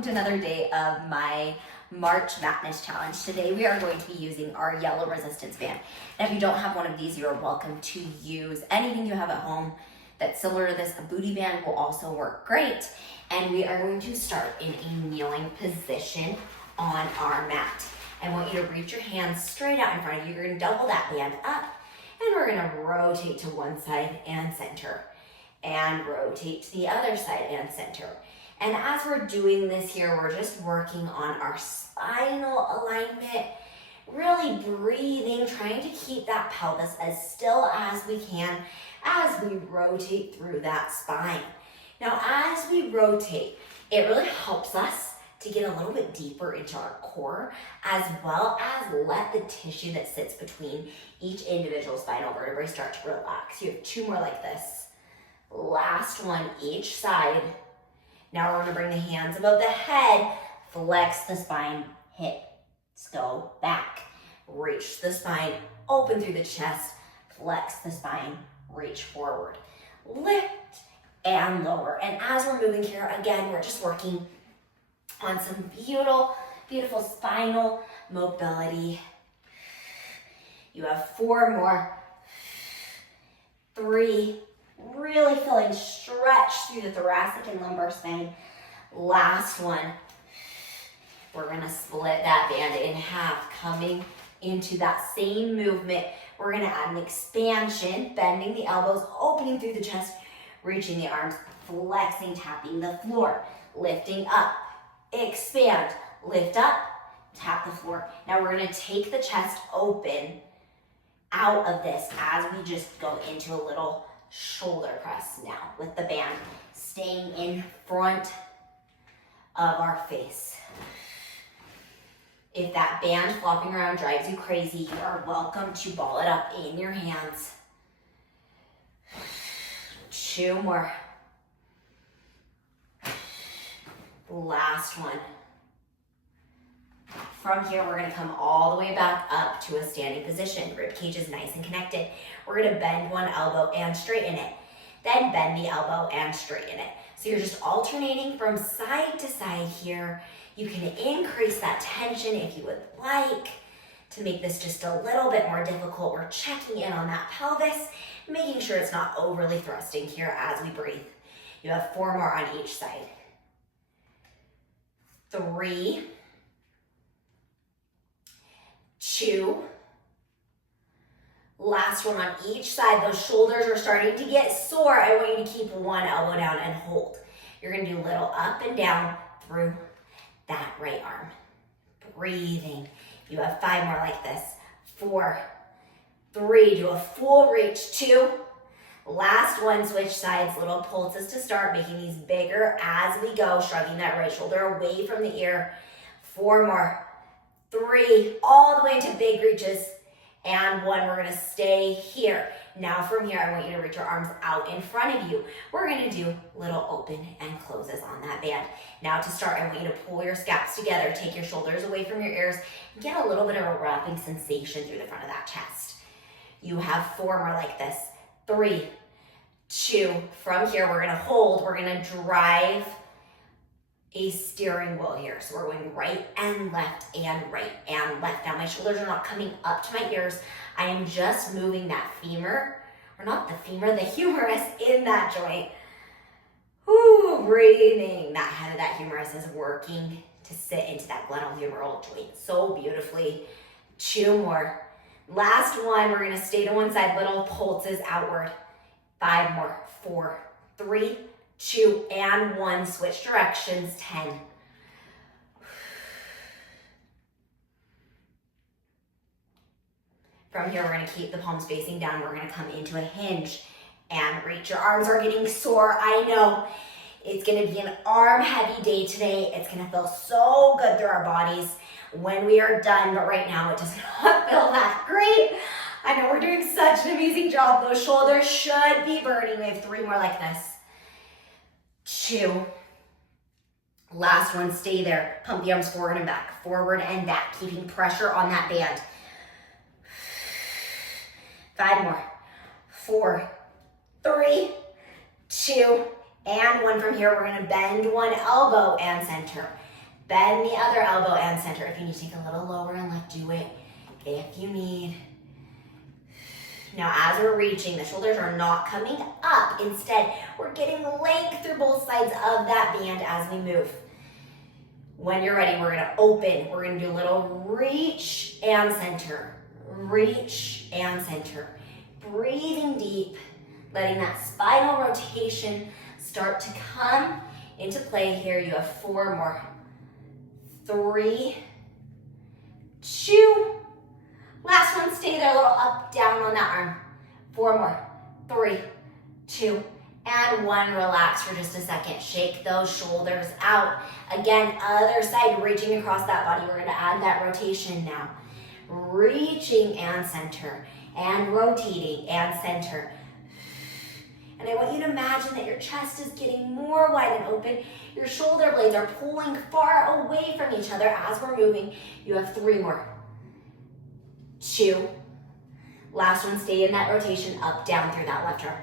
welcome to another day of my March Madness Challenge. Today we are going to be using our yellow resistance band. And if you don't have one of these, you are welcome to use anything you have at home that's similar to this. A booty band will also work great. And we are going to start in a kneeling position on our mat. I want you to reach your hands straight out in front of you. You're going to double that band up, and we're going to rotate to one side and center, and rotate to the other side and center. And as we're doing this here, we're just working on our spinal alignment, really breathing, trying to keep that pelvis as still as we can as we rotate through that spine. Now, as we rotate, it really helps us to get a little bit deeper into our core, as well as let the tissue that sits between each individual spinal vertebrae start to relax. You have two more like this. Last one each side. Now we're gonna bring the hands above the head, flex the spine, hips go back. Reach the spine, open through the chest, flex the spine, reach forward. Lift and lower. And as we're moving here, again, we're just working on some beautiful spinal mobility. You have 4 more. 3, really feeling stretch through the thoracic and lumbar spine. Last one. We're gonna split that band in half, coming into that same movement. We're gonna add an expansion, bending the elbows, opening through the chest, reaching the arms, flexing, tapping the floor, lifting up, expand, lift up, tap the floor. Now we're gonna take the chest open out of this as we just go into a little shoulder press now with the band staying in front of our face. If that band flopping around drives you crazy, you are welcome to ball it up in your hands. 2 more. Last one. From here, we're gonna come all the way back up to a standing position. Rib cage is nice and connected. We're gonna bend one elbow and straighten it. Then bend the elbow and straighten it. So you're just alternating from side to side here. You can increase that tension if you would like to make this just a little bit more difficult. We're checking in on that pelvis, making sure it's not overly thrusting here as we breathe. You have 4 more on each side. 3, 2, last one on each side. Those shoulders are starting to get sore. I want you to keep one elbow down and hold. You're gonna do a little up and down through that right arm. Breathing. You have 5 more like this. 4, 3, do a full reach. 2, last one, switch sides, little pulses to start, making these bigger as we go, shrugging that right shoulder away from the ear. 4 more. 3, all the way into big reaches, and 1, we're gonna stay here. Now from here, I want you to reach your arms out in front of you. We're gonna do little open and closes on that band. Now to start, I want you to pull your scaps together, take your shoulders away from your ears, and get a little bit of a wrapping sensation through the front of that chest. You have 4 more like this. 3, 2, from here, we're gonna hold, we're gonna drive a steering wheel here. So we're going right and left and right and left. Now my shoulders are not coming up to my ears. I am just moving that femur, or not the femur, the humerus in that joint. Whoo, breathing. That head of that humerus is working to sit into that glenohumeral joint so beautifully. 2 more. Last one, we're gonna stay to one side, little pulses outward. 5 more. 4, 3, 2, and 1, switch directions. 10. From here, we're gonna keep the palms facing down. We're gonna come into a hinge and reach. Your arms are getting sore, I know. It's gonna be an arm heavy day today. It's gonna feel so good through our bodies when we are done, but right now it does not feel that great. I know we're doing such an amazing job. Those shoulders should be burning. We have 3 more like this. 2, last one, stay there. Pump the arms forward and back, keeping pressure on that band. 5 more. 4, 3, 2, and 1. From here, we're gonna bend one elbow and center. Bend the other elbow and center. If you need to take a little lower and lift, do it if you need. Now, as we're reaching, the shoulders are not coming up. Instead, we're getting length through both sides of that band as we move. When you're ready, we're gonna open. We're gonna do a little reach and center. Reach and center. Breathing deep, letting that spinal rotation start to come into play here. You have 4 more. 3, 2. Last one, stay there, a little up, down on that arm. 4 more. 3, 2, and 1. Relax for just a second. Shake those shoulders out. Again, other side, reaching across that body. We're gonna add that rotation now. Reaching and center, and rotating and center. And I want you to imagine that your chest is getting more wide and open. Your shoulder blades are pulling far away from each other as we're moving. You have 3 more. 2. Last one, stay in that rotation, up, down through that left arm.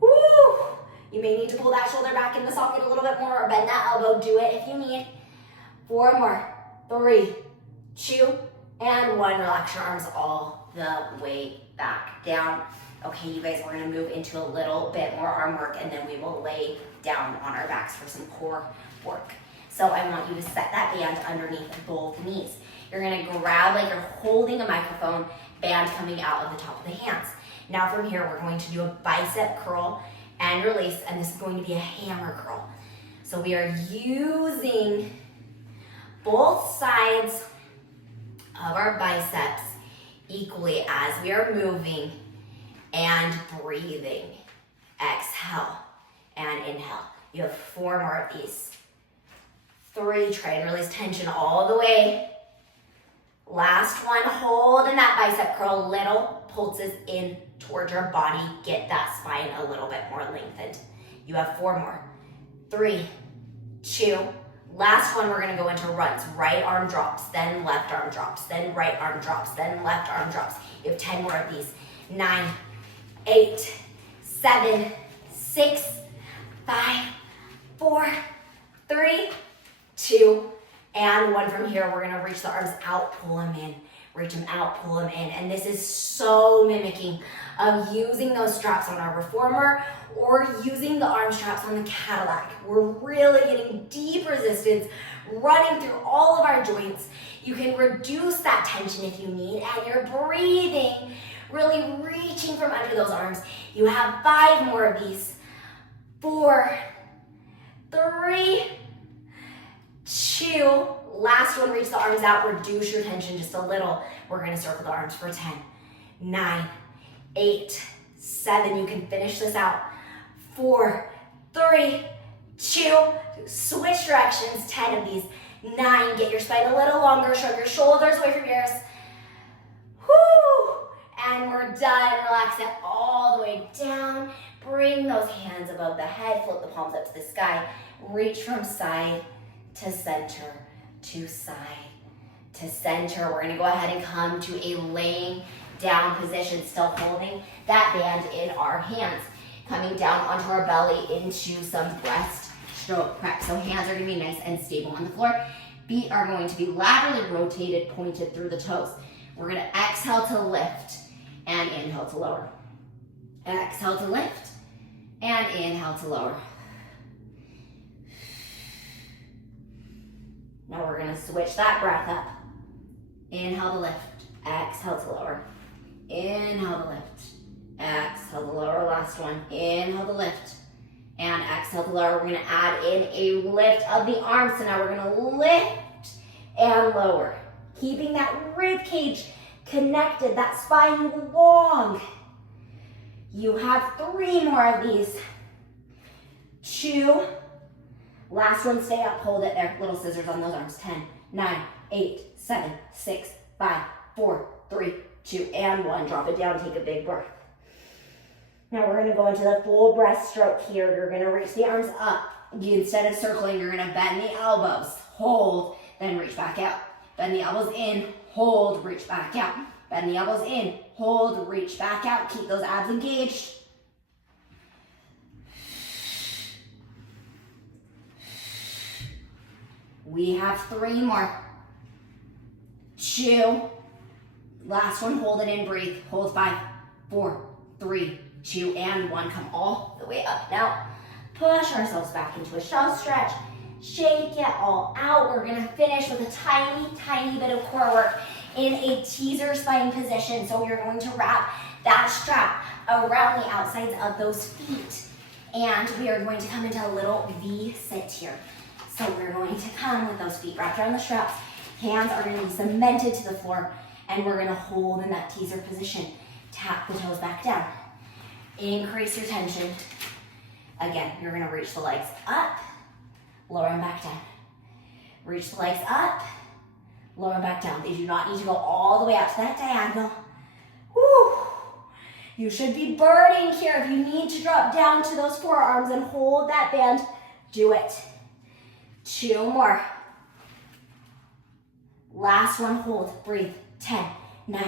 Woo! You may need to pull that shoulder back in the socket a little bit more or bend that elbow. Do it if you need. 4 more. 3, 2, and 1. Relax your arms all the way back down. Okay, you guys, we're gonna move into a little bit more arm work and then we will lay down on our backs for some core work. So I want you to set that band underneath both knees. You're gonna grab like you're holding a microphone, band coming out of the top of the hands. Now from here, we're going to do a bicep curl and release, and this is going to be a hammer curl. So we are using both sides of our biceps equally as we are moving and breathing. Exhale and inhale. You have 4 more of these. 3, try and release tension all the way. Last one, hold in that bicep curl, little pulses in towards your body. Get that spine a little bit more lengthened. You have 4 more. 3, 2, last one, we're gonna go into runs. Right arm drops, then left arm drops, then right arm drops, then left arm drops. You have 10 more of these. 9, 8, 7, 6, 5, 4, 3, 2, and 1. From here, we're gonna reach the arms out, pull them in, reach them out, pull them in. And this is so mimicking of using those straps on our reformer or using the arm straps on the Cadillac. We're really getting deep resistance, running through all of our joints. You can reduce that tension if you need, and you're breathing, really reaching from under those arms. You have 5 more of these. 4, 3, 2, last one, reach the arms out, reduce your tension just a little. We're gonna circle the arms for 10, 9, 8, 7, you can finish this out. 4, 3, 2, switch directions, 10 of these. 9, get your spine a little longer, shrug your shoulders away from your ears. Whoo! And we're done. Relax it all the way down. Bring those hands above the head, float the palms up to the sky. Reach from side to center, to side to center. We're gonna go ahead and come to a laying down position, still holding that band in our hands. Coming down onto our belly into some breast stroke prep. So hands are gonna be nice and stable on the floor. Feet are going to be laterally rotated, pointed through the toes. We're gonna exhale to lift and inhale to lower. Exhale to lift and inhale to lower. Now we're gonna switch that breath up. Inhale to lift, exhale to lower. Inhale to lift, exhale to lower. Last one, inhale to lift and exhale to lower. We're gonna add in a lift of the arms. So now we're gonna lift and lower. Keeping that rib cage connected, that spine long. You have 3 more of these. 2, last one, stay up, hold it there. Little scissors on those arms. 10, 9, 8, 7, 6, 5, 4, 3, 2, and 1. Drop it down, take a big breath. Now we're gonna go into the full breaststroke here. You're gonna reach the arms up. Instead of circling, you're gonna bend the elbows, hold, then reach back out. Bend the elbows in, hold, reach back out. Bend the elbows in, hold, reach back out. Keep those abs engaged. We have 3 more. 2. Last one, hold it in, breathe. Hold 5, 4, 3, 2, and 1. Come all the way up. Now, push ourselves back into a shelf stretch. Shake it all out. We're gonna finish with a tiny, tiny bit of core work in a teaser spine position. So you're going to wrap that strap around the outsides of those feet. And we are going to come into a little V sit here. So we're going to come with those feet wrapped around the straps. Hands are gonna be cemented to the floor, and we're gonna hold in that teaser position. Tap the toes back down. Increase your tension. Again, you're gonna reach the legs up, lower them back down. Reach the legs up, lower them back down. They do not need to go all the way out to that diagonal. Woo! You should be burning here. If you need to drop down to those forearms and hold that band, do it. 2 more. Last one, hold, breathe. 10, 9,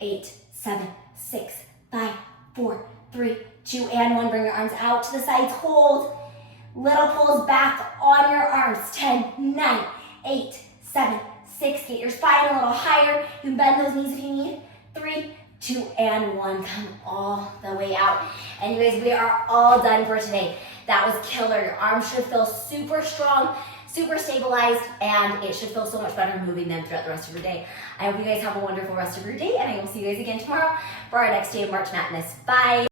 8, 7, 6, 5, 4, 3, 2, and 1. Bring your arms out to the sides, hold. Little pulls back on your arms. 10, 9, 8, 7, 6. Get your spine a little higher. You can bend those knees if you need. 3, 2, and 1. Come all the way out. Anyways, we are all done for today. That was killer. Your arms should feel super strong, super stabilized, and it should feel so much better moving them throughout the rest of your day. I hope you guys have a wonderful rest of your day, and I will see you guys again tomorrow for our next day of March Madness. Bye.